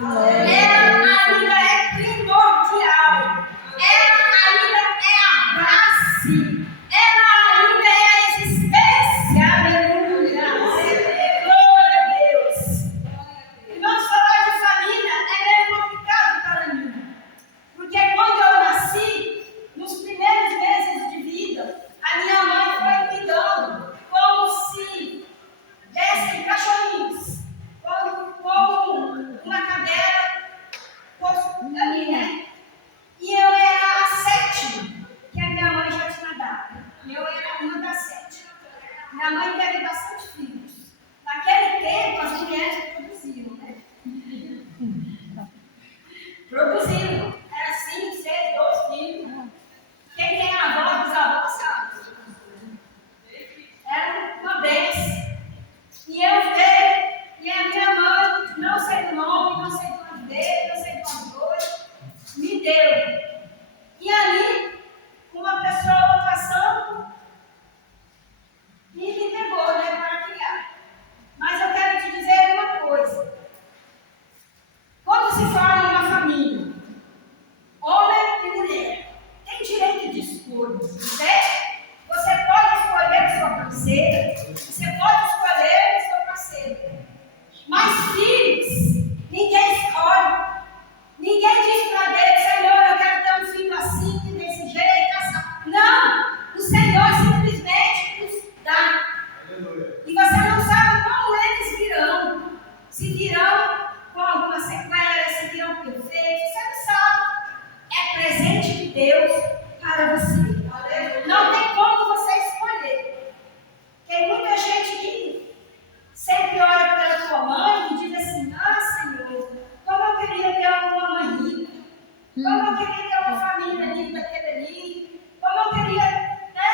Ela ainda é primordial. Ela ainda é a base. Ela ainda é a existência. Aleluia. Glória a Deus. E vamos falar de família, é meio complicado para mim. Porque quando eu nasci, nos primeiros meses de vida, a minha mãe foi me dando como se desse cachorrinhos, como uma cadela ali, né? E eu era a sétima que a minha mãe já tinha dado. Eu era uma das 7. Minha mãe teve bastante filhos. Naquele tempo, as mulheres produziam, né? Produziam. Era 5, 6, 12 filhos. Quem tem avó dos avós sabe. Era uma vez. E eu veio, e a minha mãe, não sei o nome, não sei de onde veio, não sei de onde foi, me deu. E ali, uma pessoa passando e me pegou, né, para criar. Mas eu quero te dizer uma coisa. Quando se fala em uma família, homem e mulher, tem direito de escolha, certo? Você pode escolher sua parceira, você pode escolher seu parceiro. Mas filhos, ninguém escolhe. Ninguém diz para Deus, Senhor, eu quero ter um filho assim, desse jeito, assim. Não! O Senhor simplesmente nos dá. E você não sabe como eles virão. Se virão com alguma sequela, se virão perfeitos, você não sabe. É presente de Deus para você. Não tem como você escolher. Tem muita gente que sempre olha para a sua mãe e diz assim: ah, Senhor, como eu queria ter uma mãe rica, como eu queria ter uma família linda daquele ali, como eu queria, né?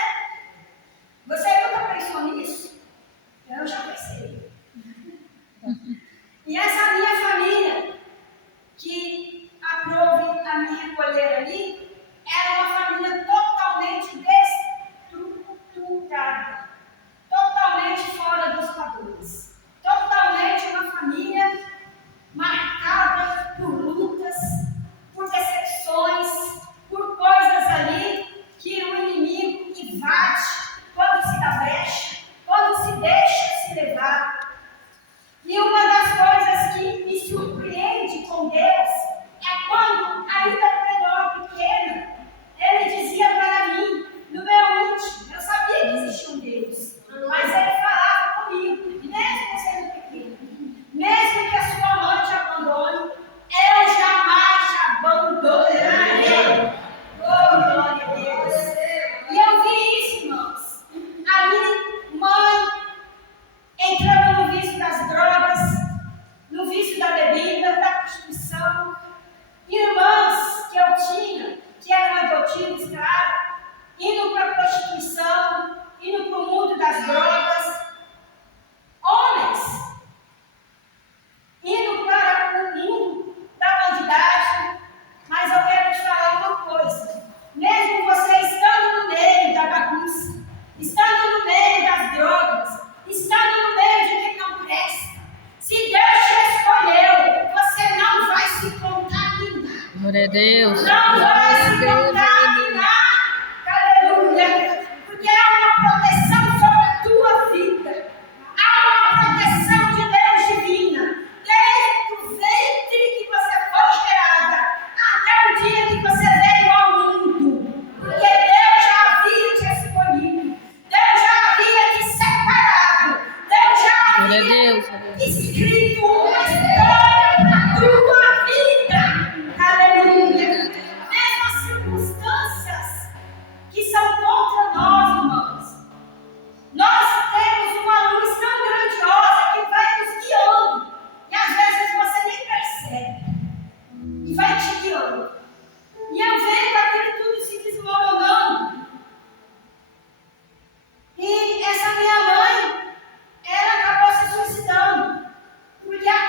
Você nunca pensou nisso? Eu já pensei. E essa minha família, que aprove a me recolher ali, era uma família totalmente destruturada, totalmente fora dos padrões, totalmente uma família marcada por lutas, por decepções, por coisas ali que o inimigo invade quando se dá brecha, quando se deixa se levar. E uma das coisas que me surpreende com Deus é quando, ainda menor, pequena, Ele dizia para mim, no meu íntimo, eu sabia que existia um Deus, mas Ele falava comigo, mesmo sendo pequeno, mesmo que a sua mãe te abandone, eu jamais te abandonarei. Oh, glória a Deus. E eu vi isso, irmãos. Ali, mãe, entrando no vício das drogas, no vício da bebida, da prostituição. Irmãs que eu tinha, que eram adotivos, claro, indo para a prostituição, indo para o mundo das drogas. Homens indo para o mundo da bandidagem. Mas eu quero te falar uma coisa. Mesmo você estando no meio da bagunça, estando no meio das drogas, estando no meio de quem não presta, se Deus te escolheu, você não vai se contaminar. Glória a Deus. Não vai se contaminar. Aleluia. Porque há uma proteção sobre a tua vida. Há uma proteção de Deus divina. Desde o ventre que você foi gerada até o dia que você veio ao mundo. Porque Deus já havia te escolhido. Deus já havia te separado. Deus já havia escrito uma história para a tua vida. Aleluia. Mesmo as circunstâncias que são contra nós, irmãos. Nós temos uma luz tão grandiosa que vai nos guiando. E às vezes você nem percebe. E vai te guiando. E eu vejo aquilo tudo se desmoronando. E essa minha mãe, ela acabou se suicidando. Porque a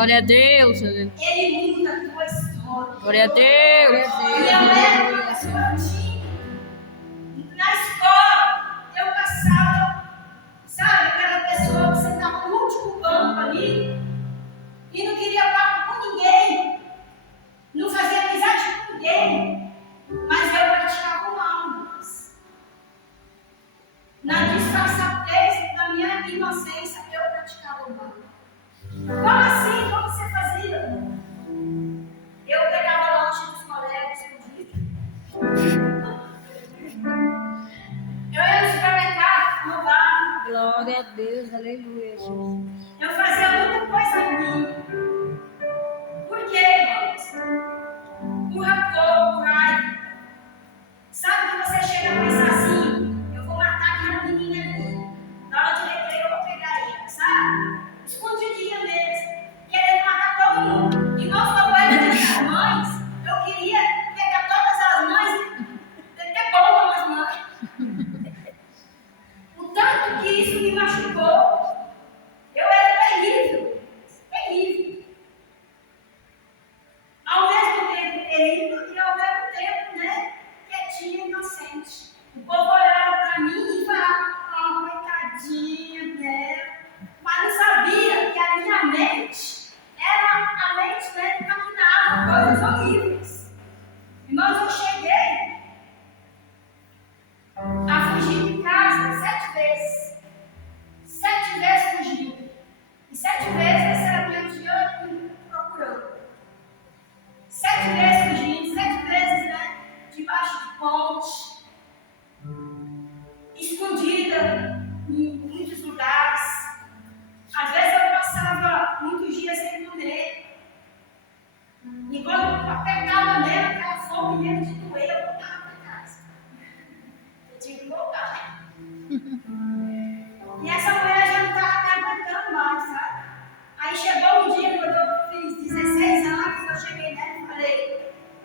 Glória a Deus. Ele muda a tua história. Glória a Deus. E eu era uma pessoa tímida. Na escola, eu passava, sabe, aquela pessoa que sentava no último banco ali e não queria papo com ninguém, não fazia amizade com ninguém, mas eu praticava o mal. Na disfarçatez da minha inocência, eu praticava o mal. Como assim? Como você fazia? Eu pegava lanche dos colegas escondido. Eu ia no supermercado, roubava. Glória a Deus, aleluia. Eu fazia muita coisa ruim. Por quê, irmãos? Por rancor, por raiva. Sabe que você chega a pensar assim: eu vou matar aquela menina ali. Na hora de recreio eu vou pegar ela, sabe? Escondidinha mesmo. Querendo matar todo mundo. E nós não éramos das mães. Eu queria pegar todas as mães e ter bomba nas mães. O tanto que isso me machucou. Eu era terrível. Terrível. Ao mesmo tempo terrível e ao mesmo tempo, né, quietinha e inocente. O povo olhava para mim e falava: coitadinha dela. Mas não sabia que a minha mente era a mente, né, que maquinava coisas horríveis. Irmãos, eu cheguei a fugir de casa 7 vezes. 7 vezes fugindo. E 7 vezes essa era a minha tia me procurando. 7 vezes fugindo, 7 vezes, né, debaixo de ponte, escondida em muitos lugares. Às vezes eu passava muitos dias sem comer. E quando eu apertava mesmo, aquela fome mesmo de doer, eu voltava para casa. Eu tinha que voltar. E essa mulher já não estava me aguentando mais, sabe? Aí chegou um dia, quando eu fiz 16 anos, eu cheguei nela e falei: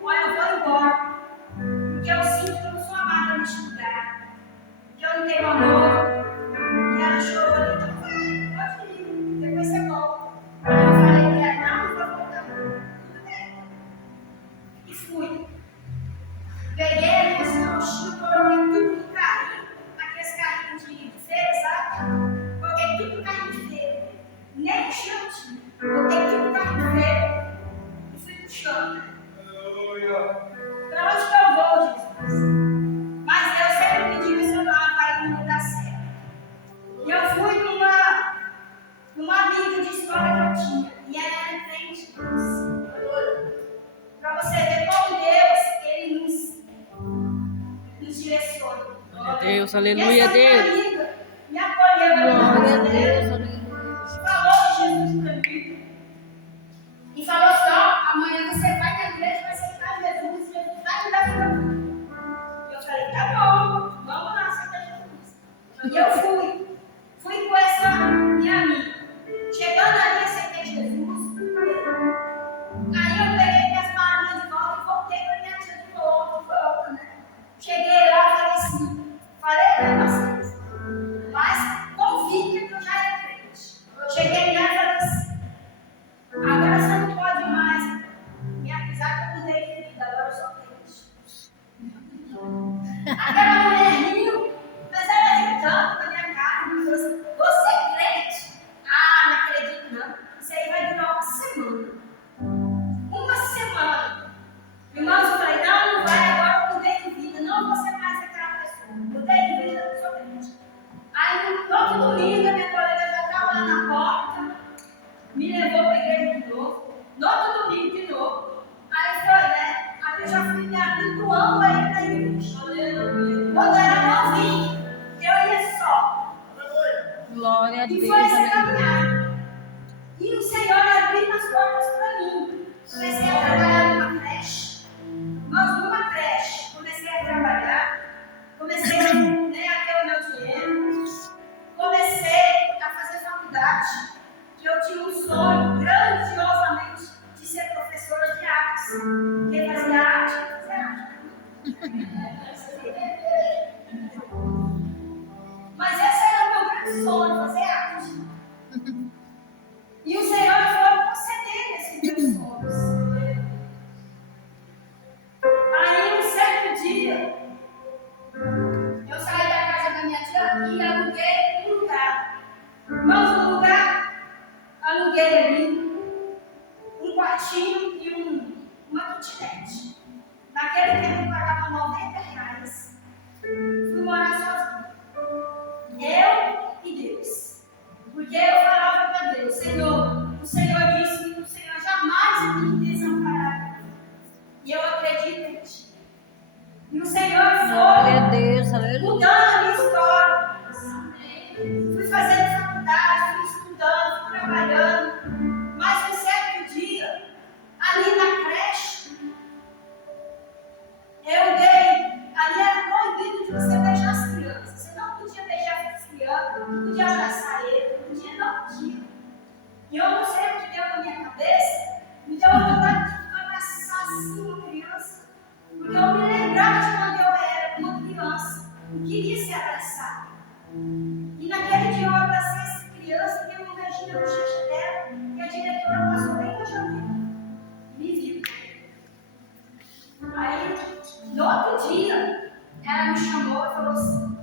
olha, eu vou embora. Porque eu sinto que eu não sou amada neste lugar. Que eu não tenho amor. E ela chorou, então vai, pode ir, depois você volta. Eu falei para ela: não, vou voltar. Tudo bem. E fui. Peguei esse lanchinho, coloquei tudo no carrinho, aqueles carrinhos de feira, sabe? Coloquei tudo no carrinho de feira. Nem o chão tinha. Botei tudo no carrinho de feira e fui puxando. Para onde que eu vou, Jesus? Mas Deus sempre me direcionava para ir no lugar certo. E eu fui numa amiga de escola que eu tinha. E ela era crente, para você ver como Deus, Ele nos direciona. Glória a Deus, aleluia, Deus. Amiga me acolheu. Glória a Deus, aleluia. Falou de Jesus para mim. E falou assim: ó, amanhã você vai na igreja, vai aceitar Jesus, Jesus vai me dar sua vida. E eu falei: tá bom, vamos lá aceitar Jesus. E eu fui. Fui com essa minha amiga. Chegando ali, aceitei Jesus. Aí eu peguei minhas malinhas de volta e voltei para minha tia de volta, né? Cheguei lá e falei assim: falei para vocês, mas convicta que eu já era crente. Cheguei lá e falei assim: agora você não pode mais me avisar que eu mudei de vida, agora eu sou crente. Aquela mulher riu, mas ela riu tanto na minha cara, e falou assim: você é crente? Ah, não acredito não. Isso aí vai durar uma semana. Uma semana. Irmãos, eu falei: não vai, agora eu mudei de vida, não vou ser mais aquela pessoa. Mudei de vida, eu sou crente. Aí no outro domingo, a minha colega já estava lá na porta, me levou para a igreja de novo. No outro domingo de novo. Aí foi, né? Aí eu já fui me habituando a ir para a igreja. Quando era novinha, eu ia só. Glória a Deus, E foi essa aleluia. caminhada. E o Senhor abriu as portas para mim. Comecei a trabalhar numa creche. Nós numa creche. Comecei a trabalhar. Comecei a ter o meu dinheiro. Comecei a fazer faculdade. Que eu tinha um sonho grandiosamente de ser professora de artes. Quem fazia arte, fazia arte. Mas esse era o meu grande sonho, fazer arte. Irmãos, no lugar, aluguei ali um quartinho e uma kitnet. Naquele tempo eu pagava R$ 90. Fui morar sozinha. Eu e Deus. Porque eu falava para Deus, Senhor, o Senhor disse que o Senhor jamais me desamparará. E eu acredito em Ti. E o Senhor Glória a foi Deus, aleluia. mudando a minha história. Fui fazendo faculdade, fui estudando, fui trabalhando. Mas um certo dia, ali na creche, eu dei, ali era proibido de você beijar as crianças. Você não podia beijar as crianças, não podia abraçar ele, não podia. E eu não sei o que deu na minha cabeça, me deu a vontade de abraçar assim uma criança. Porque eu me lembrava de quando eu era uma criança, eu queria ser abraçada. E naquele dia eu abracei essa criança, dei um beijinho na bochecha dela, e a diretora passou bem na janela. Me viu. Aí, no outro dia, ela me chamou e falou assim: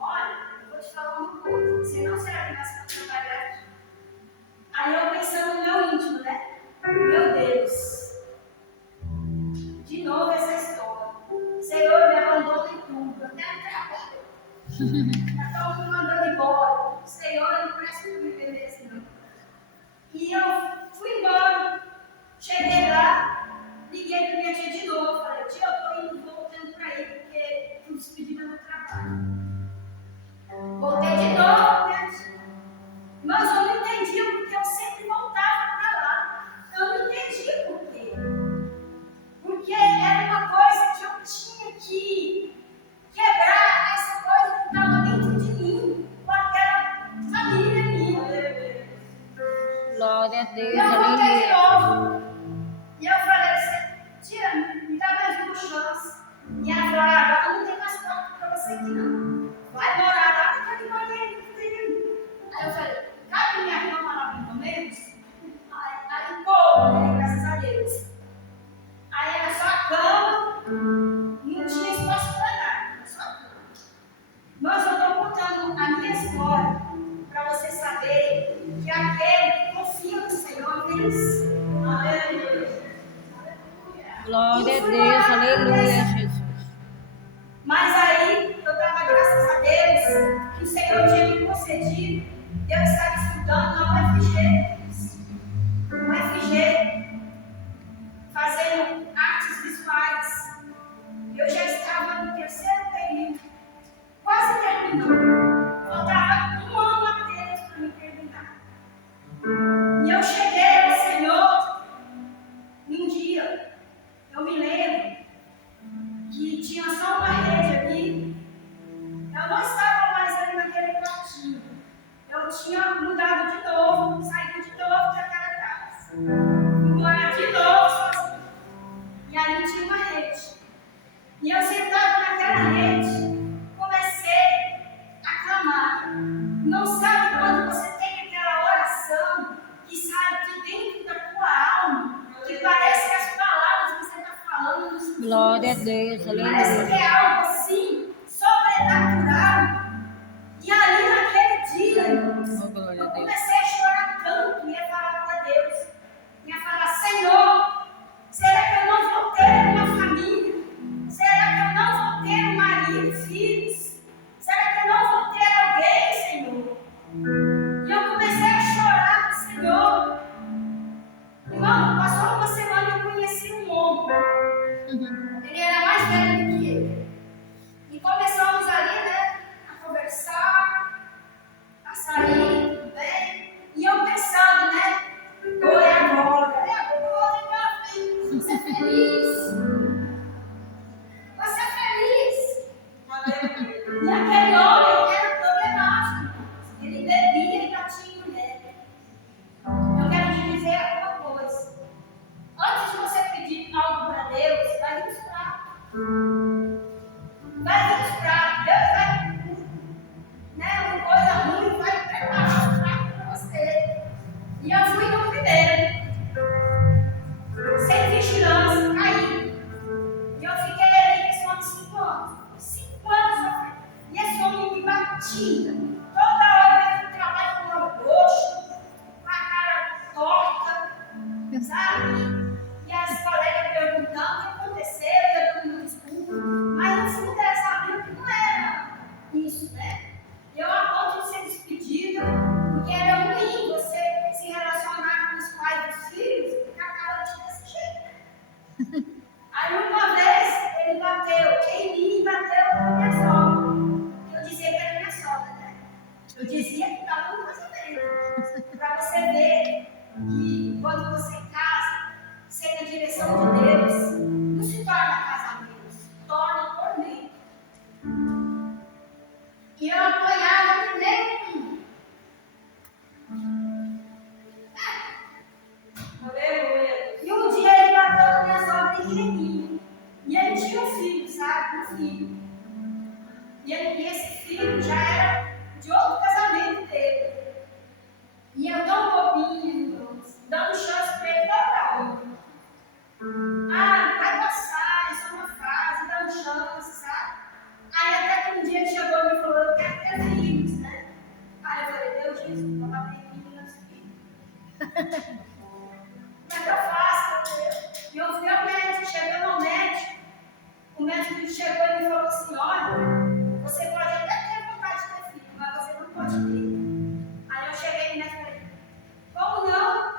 olha, eu vou te falar uma coisa, você não será mais para trabalhar aqui. Aí eu pensando no meu íntimo, né? Meu Deus, de novo essa história. Senhor, me abandona em tudo, até no trabalho. Já estão me mandando embora. Senhor, eu não presto para viver desse não. E eu fui embora. Cheguei lá, liguei para minha tia de novo. Falei, tia, eu estou voltando para aí porque fui despedida no trabalho. Voltei de novo, minha tia. Mas eu não entendia porque eu sempre voltava para lá. Eu não entendia por quê. Porque era uma coisa que eu tinha que quebrar, essa coisa que estava dentro de mim, com aquela família minha. Glória a Deus, E eu voltei de aleluia. novo. E eu falei assim, tia, me dá mais uma chance. E ela falou, agora não tem mais porta para você aqui não. Vai morar lá, fica de banheiro, não tem nenhum. Aí eu falei, cabe minha cama lá pelo menos? Aí pô, né, graças a Deus. Aí era só a cama, não tinha espaço para nada, só a cama. Mas eu estou contando a minha história para você saber que aquele que confia no Senhor vence. Aleluia. Glória a Deus, aleluia, Jesus. Mas aí eu dava graças a Deus que o Senhor tinha me concedido. Eu estava estudando na UFG, fazendo artes visuais. Eu já estava no terceiro período, quase terminando. Faltava um ano apenas para me terminar. E eu cheguei ao Senhor um dia. Eu me lembro que tinha só uma rede ali. Eu não estava mais ali naquele quartinho. Eu tinha mudado de novo, saído de novo daquela casa. Fui morar de novo sozinha. E ali tinha uma rede. E eu sentado naquela rede, comecei a clamar. Não sabe quando você tem aquela oração que sai de dentro da tua alma, que parece que as palavras que você está falando nos Glória a Deus, parece que aleluia. é algo assim, sobrenatural. E ali naquele dia, irmãos, Oh, glória eu a Deus. comecei a chorar tanto, ia falar para Deus, ia falar, Senhor, será que eu não vou ter uma família? Será que eu não vou ter um marido, filhos? Será que eu não vou ter alguém, Senhor? E eu comecei a chorar para o Senhor. Irmão, passou uma semana e eu conheci um homem. Ele era mais velho do que eu. E começamos ali, né, a conversar, a sair, tudo bem. E eu pensando, né, é agora, meu filho, você é feliz. Você é feliz. E aquele homem era problemático. Ele bebia e batia em mulher. Eu quero te dizer alguma coisa. Antes de você pedir algo para Deus, vai buscar. Vai buscar. Deus vai, né, uma coisa ruim, vai preparar o prato para você. E eu fui no primeiro. Sem vigilância, caí. E eu fiquei ali questão de 5 anos. 5 anos sofrendo. E esse filho. E esse filho já era de outro casamento dele. E eu tão bobinha, irmãos, dando chance para ele toda hora. Ah, vai passar, isso é uma fase, dá chance, sabe? Aí até que um dia ele chegou e me falou, eu quero ter filhos, né? Aí eu falei, Deus Jesus, eu vou ter filhos, filhos. Mas eu faço, e eu fui ao médico, cheguei no médico, o médico chegou e me falou assim, olha, você pode até ter vontade de ter filho, mas você não pode ter. Aí eu cheguei no médico e falei, como não?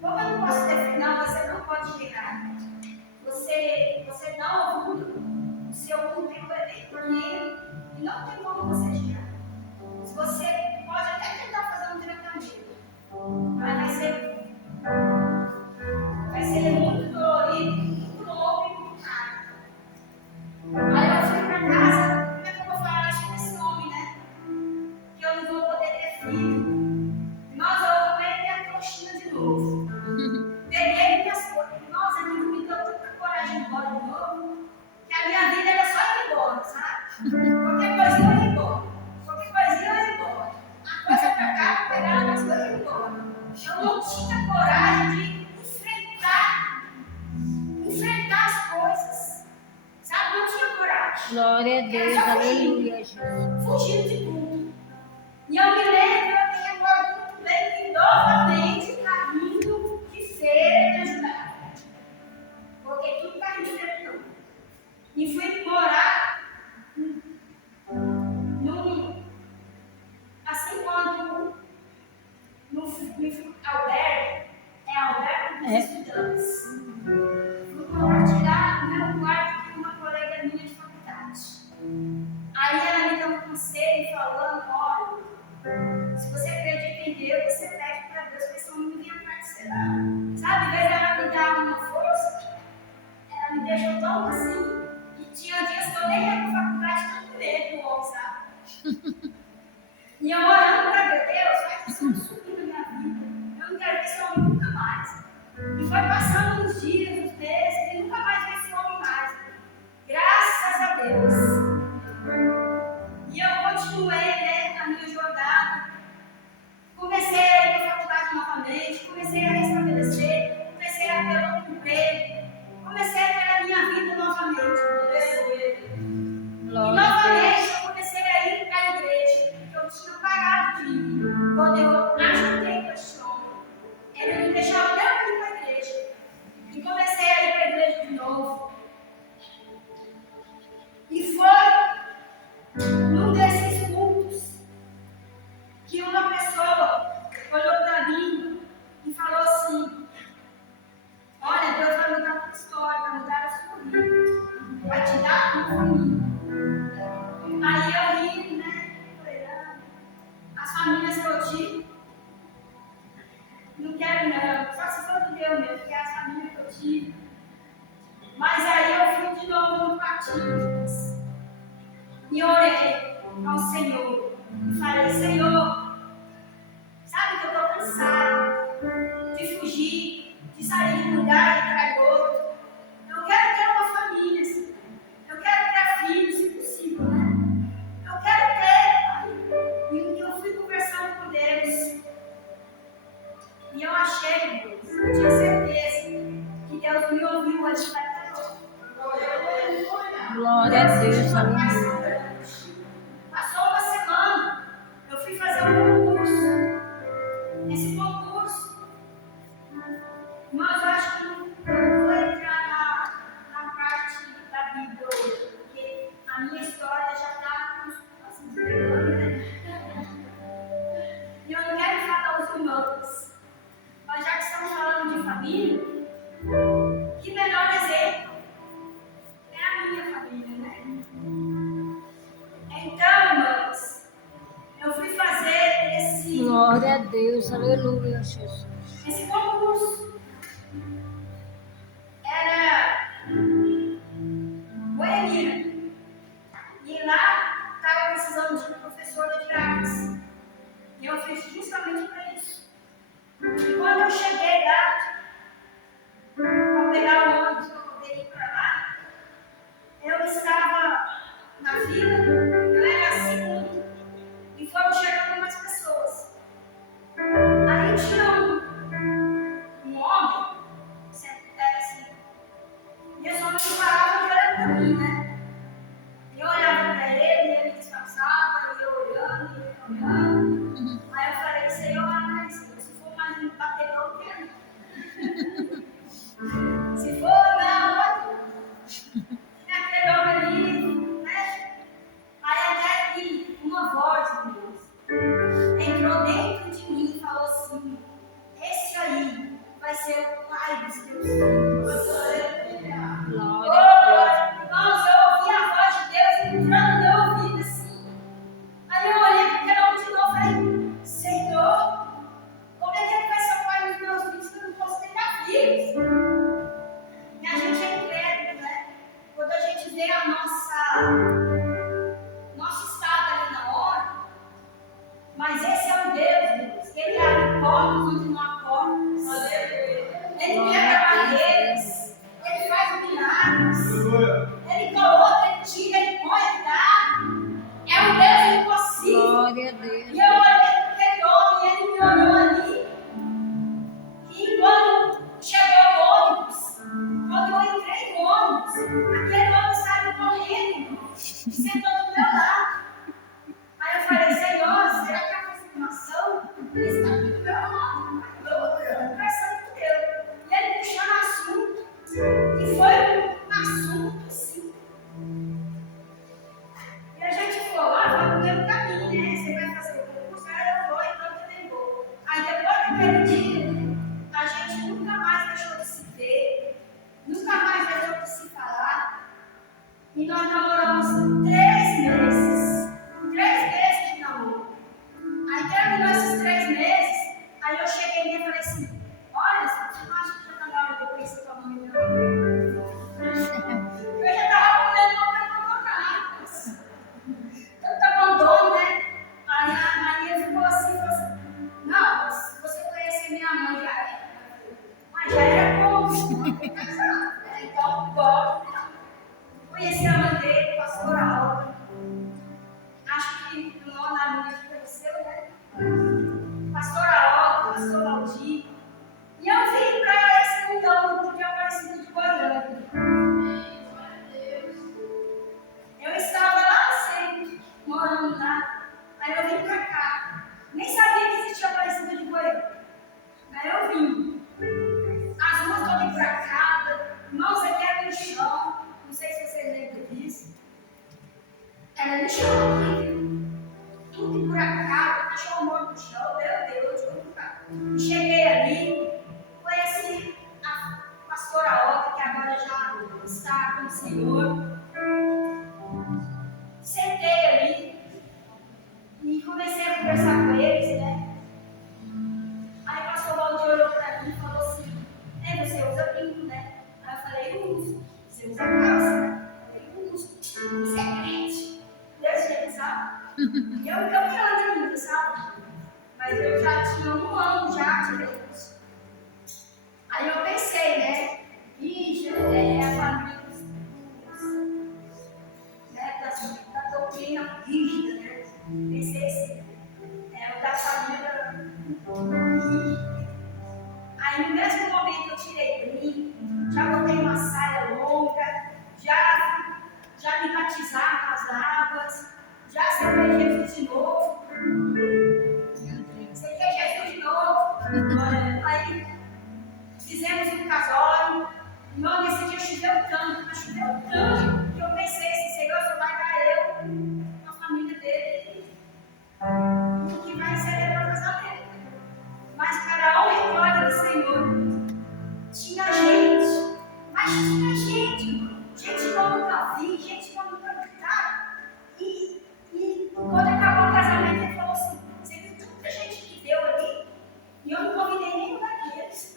Como eu não posso ter filho? Não, você não pode gerar. Você não ovula, o seu útero é bem pequeno e não tem como você gerar. Você pode até tentar fazer um tratamento, mas vai ser muito dolorido, muito longo e muito caro. Aí eu fui para casa, como é que eu vou falar isso com esse homem, né? Que eu não vou poder ter filho. Nós vamos ver minha trouxinha de novo. Peguei minhas coisas. Nossa, ele me deu tanta coragem de ir embora de novo, que a minha vida era só ir embora, sabe? Qualquer coisinha eu ia embora. Qualquer coisinha eu ia embora. A coisa pra cá, pegava as coisas e ia embora. Eu não tinha coragem de enfrentar as coisas. Sabe? Não tinha coragem. Glória a Deus, aleluia, Jesus. Fugindo de tudo. E eu me recordo muito bem que novamente caminho de feira me ajudava. Porque tudo caminho de feira não. E fui morar assim quando no albergue, é albergue dos estudantes. Fui compartilhar meu quarto com uma colega minha de faculdade. Aí ela me deu um conselho falando, olha, se você acredita em Deus, você pede para Deus que esse homem venha participar. Sabe, às vezes ela me dá uma força, ela me deixou tão assim, e tinha dias que eu nem ia para a faculdade, tanto medo do homem, sabe? E eu orando para Deus, faz esse homem subir na minha vida, eu não quero ver esse homem nunca mais. E foi passando uns dias, uns meses, e nunca mais vi esse homem mais. Graças a Deus. E eu continuei, né, a minha jornada. Comecei a ir para a faculdade novamente, comecei a restabelecer, comecei a ter outro emprego, comecei a ter a minha vida novamente. E novamente eu comecei a ir para a igreja, porque eu tinha parado de ir. Quando eu ajudei o esse homem, ele não me deixava nem ir para a igreja. E comecei a ir para a igreja de novo. E foi num desses cultos que uma pessoa olhou para mim e falou assim, olha, Deus vai mudar a tua história, vai mudar a sua vida, vai te dar uma família. Aí eu ri, né? Falei, as famílias que eu tive, não quero não, só se for de Deus mesmo, porque é as famílias que eu tive. Mas aí eu fui de novo no quartinho e orei ao Senhor e falei, Senhor, sabe que eu estou cansada de fugir, de sair de um lugar e ir para outro. Eu quero ter uma família, Senhor. Eu quero ter filhos, se possível, né? Eu quero ter. E eu fui conversando com Deus. E eu achei, Deus, eu tinha certeza que Deus me ouviu ali para hoje. Glória a Deus, aleluia. Passou uma semana, eu fui fazer um concurso. Esse concurso, mas eu acho que não vou entrar na parte da Bíblia hoje, porque a minha história já está assim, entregando, né? E eu não quero falar os irmãos, mas já que estamos falando de família, que melhor exemplo é a minha família, né? Então, irmãos, eu fui fazer Glória a Deus, aleluia, Jesus. esse concurso. Era Goiânia. E lá estava precisando de um professor de artes. E eu fiz justamente para isso. E quando eu cheguei lá, para pegar o ônibus para poder ir para lá, eu estava a Deus. E eu olhei para aquele homem e ele me olhou ali. E quando chegou o ônibus, quando eu entrei no ônibus, aquele homem saiu correndo e sentou do meu lado. Aí eu falei, Senhor, será que é a confirmação? Ele está aqui do meu lado. Eu conversando com Deus. E ele puxando o assunto. E foi um assunto assim. E a gente falou, vai no mesmo caminho, né? Você vai fazer o concurso, aí eu vou, então eu também vou. Aí depois daquele dia, a gente nunca mais deixou de se ver, nunca mais deixou de se falar. E nós namoramos 3 meses. 3 meses de namoro. Aí terminou esses 3 meses, aí eu cheguei nele e falei assim, olha, você não acha que já está na hora de eu conhecer tua mãe, não? Eu já estava com medo de abandonar. Tanto abandono, né? Aí a Maria ficou assim, não, se você conhecer minha mãe, já era. Mas já era como? Então, bora. Conheci a mãe dele, pastora Alba. Acho que o nome da mulher que conheceu, né? Pastora Alba, pastor Aldir. E eu vim para esse mundão, porque é parecido de Goiânia. Eu estava lá sempre, morando lá. Aí eu vim para cá. Nem sabia que existia Aparecida de Goiânia. Aí eu vim. As ruas todas embracadas, irmãos, aqui era no chão. Não sei se vocês lembram disso. Era no chão. Tudo emburacado, cachorro morto no chão. Meu Deus, eu nunca. Cheguei ali, conheci a pastora Otto, que agora já está com o Senhor. Sentei ali e comecei a conversar com eles, né? Aí o pastor Valdir olhou para mim e falou assim, você usa brinco, né? Aí eu falei, eu uso. Você usa calça, né? Eu falei, eu uso. Você é crente. Desse jeito, sabe? E eu caminhando ainda, sabe? Mas eu já tinha 1 ano já de crente. Aí eu pensei, né? Ixi, é a família da doutrina rígida, né? Pensei assim, é o da família rígida. Aí no mesmo momento eu tirei brinco, já botei uma saia longa, já me batizaram nas águas, já aceitei Jesus de novo. Aceitei Jesus de novo. Aí fizemos um casório. Irmão, nesse dia choveu tanto, mas choveu tanto que eu pensei assim, Senhor, só vai dar eu, a família dele, o que vai celebrar o casamento. Mas para a honra e glória do Senhor, tinha gente, mas tinha gente, irmão. Gente que eu nunca vi, gente que eu nunca vi. E quando acabou o casamento, ele falou assim, você viu tanta gente que deu ali, e eu não convidei nenhum daqueles.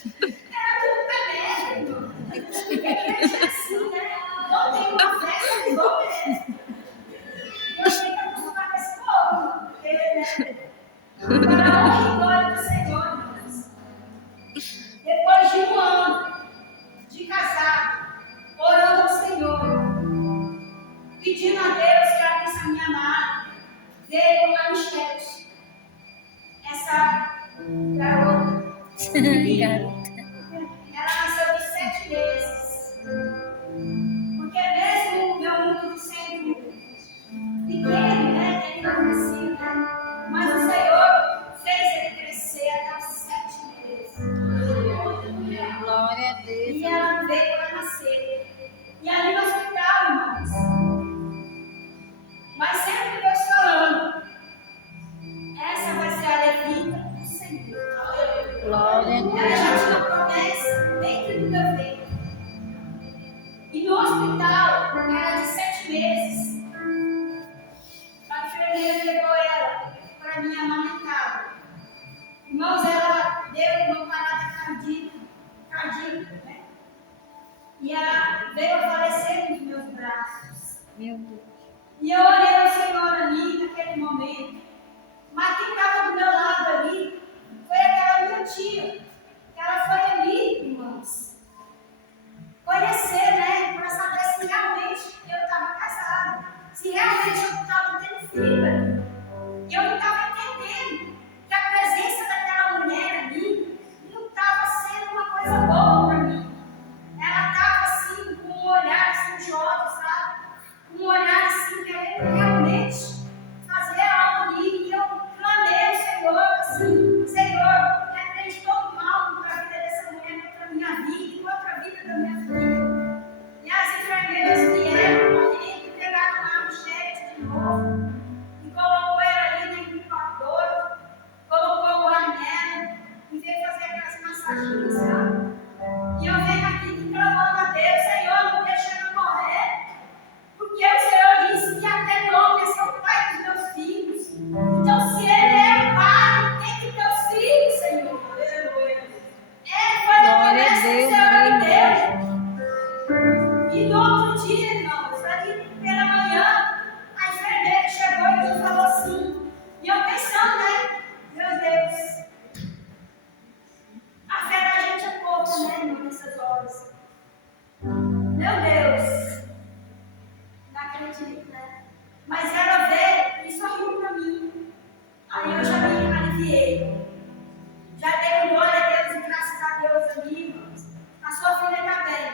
Era tudo penetra, porque crente é assim, né? Não tem uma festa, igual mesmo. Eu cheguei a acostumar com esse povo, porque, né? Para a honra e glória do Senhor, irmãos. Depois de 1 ano de casado, orando ao Senhor, pedindo a Deus que abrisse a minha amada, veio a Michelle, essa garota. Ela nasceu de 7 meses. Porque mesmo meu mundo sendo pequeno, né? Ele não crescia, né? Mas o Senhor fez ele crescer até os 7 meses. Glória a Deus. E ela veio para nascer. E ali no hospital, irmãos. Mas sempre Deus falando. Essa vai ser a levita do Senhor. Glória a Ela já Deus. tinha promessa dentro do meu peito. E no hospital, era de 7 meses. A enfermeira levou ela para minha amamentada. Irmãos, ela deu uma parada cardíaca, né? E ela veio a falecer nos meus braços. Meu Deus. E eu olhei ao Senhor ali naquele momento. Mas quem estava do meu lado ali foi aquela minha tia. Que ela foi ali, irmãos. Conhecer, né? Para saber se realmente eu estava casada. Se realmente eu estava tendo vida. E eu não estava entendendo que a presença daquela mulher ali não estava sendo uma coisa boa para mim. Ela estava assim, com um olhar assim de ódio, sabe? Um olhar assim, querendo realmente fazer algo ali. E eu clamei ao Senhor, assim, Senhor, repreende todo mal contra a vida dessa mulher, contra a minha vida e contra a vida da minha filha. E as enfermeiras vieram correndo, pegaram lá no chefe de novo e colocou ela ali na incubadora, colocou o ar nela e veio fazer aquelas massagens, sabe? E eu venho aqui clamando a Deus, Senhor, não deixa ela morrer, porque o Senhor disse que aquele homem é seu pai dos meus filhos. Então, se ele é o pai, tem que ter os filhos, Senhor. Ele foi a promessa que o Senhor me deu. E no outro dia, irmãos, ali pela manhã, a enfermeira chegou e me falou assim, e eu pensando, né? Meu Deus, a fé da gente é pouco, né, irmão, nessas horas. Meu Deus, não acredito, né? Mas ela veio e sorriu para mim. Aí eu já me aliviei. Já dei glória a Deus e graças a Deus ali, irmãos. A sua filha está bem.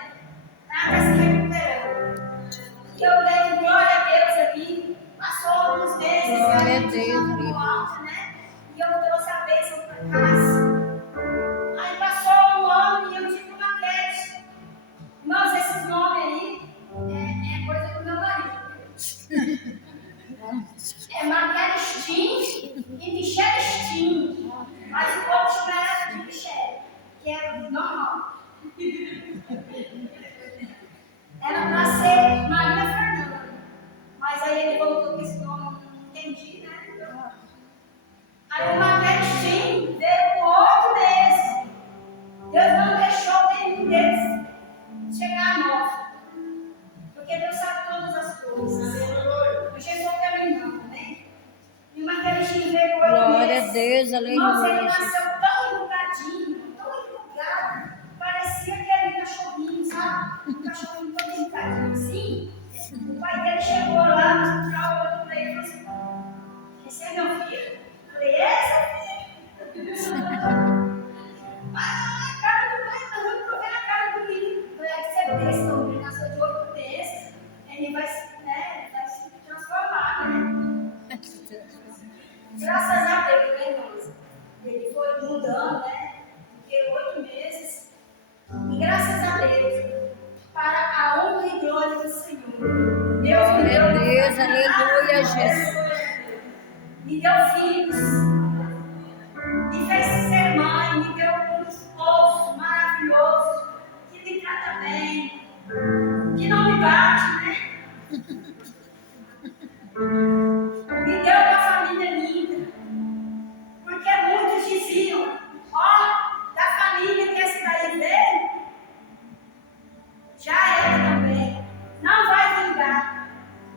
Ela está se recuperando. E eu dei glória a Deus ali. Passou alguns meses. Glória a gente Deus, já ficou alta, né? E eu trouxe a bênção para casa. Aí passou um ano e eu tive uma queda. Irmãos, esses nomes aí é coisa do meu marido. É Maria Steen e Michelle Steen. Mas o povo chama ela de Michelle, que é normal. Era para ser Maria Fernanda. Mas aí ele voltou com esse nome, não entendi, né? Aí o Maria Steen veio por 8 meses. Deus não deixou nenhum deles chegar a nós. Porque Deus sabe todas as coisas. Eu já estou terminando, né? E uma Steen veio por 8 Glória meses. a Deus, Irmãos, ele aleluia, nasceu Jesus. tão enrugadinho, tão enrugado. Parecia aquele cachorrinho, sabe? Um cachorrinho todo enrugadinho assim. O pai dele chegou lá no hospital, olhou para ele e falou assim: esse é meu filho? Eu falei: esse é filho. Mas a cara do pai, não, eu estou vendo a cara do menino. Eu falei: é que você desse, então, ele nasceu de 8 meses, ele vai se transformar, né? Graças a Deus, né, irmãos? Ele foi mudando, né? Porque 8 meses. E graças a Deus, para a honra e glória do Senhor. Deus me Glória deu a Deus, aleluia, Jesus. Me deu filhos. Me fez ser mãe. Me deu um esposo maravilhoso. Que me trata bem. Que não me bate, né? Me deu uma família linda. Porque muitos diziam: ó, da família que esse daí veio, já era também. Não vai vingar.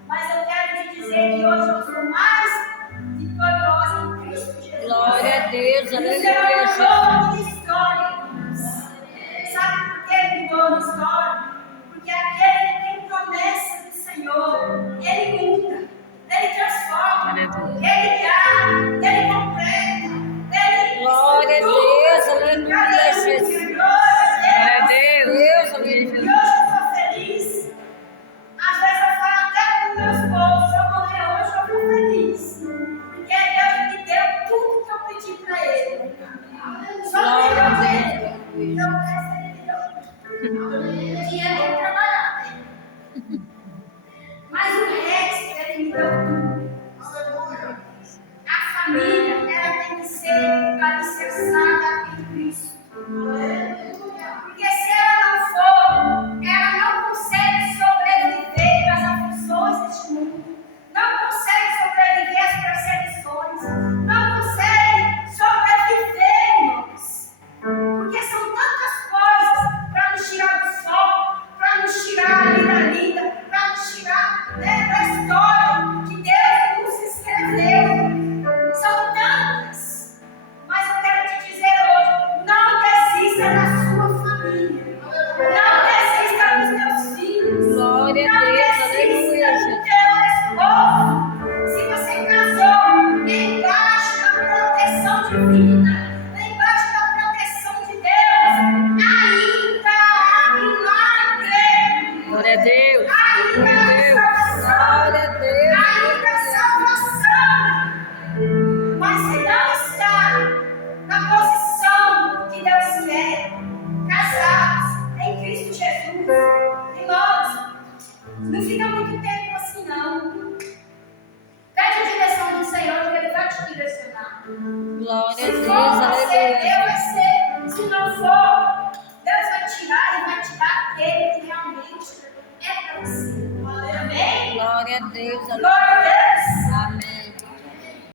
Mas eu quero te dizer que hoje eu sou mais vitoriosa em Cristo tempo assim, não. Pede a direção do Senhor, que Ele vai te direcionar. Glória a Se Deus, for você, Deus aleluia. vai ser. Se não for, Deus vai tirar e vai tirar aquele que realmente é para você. Amém? Glória a Deus, Glória a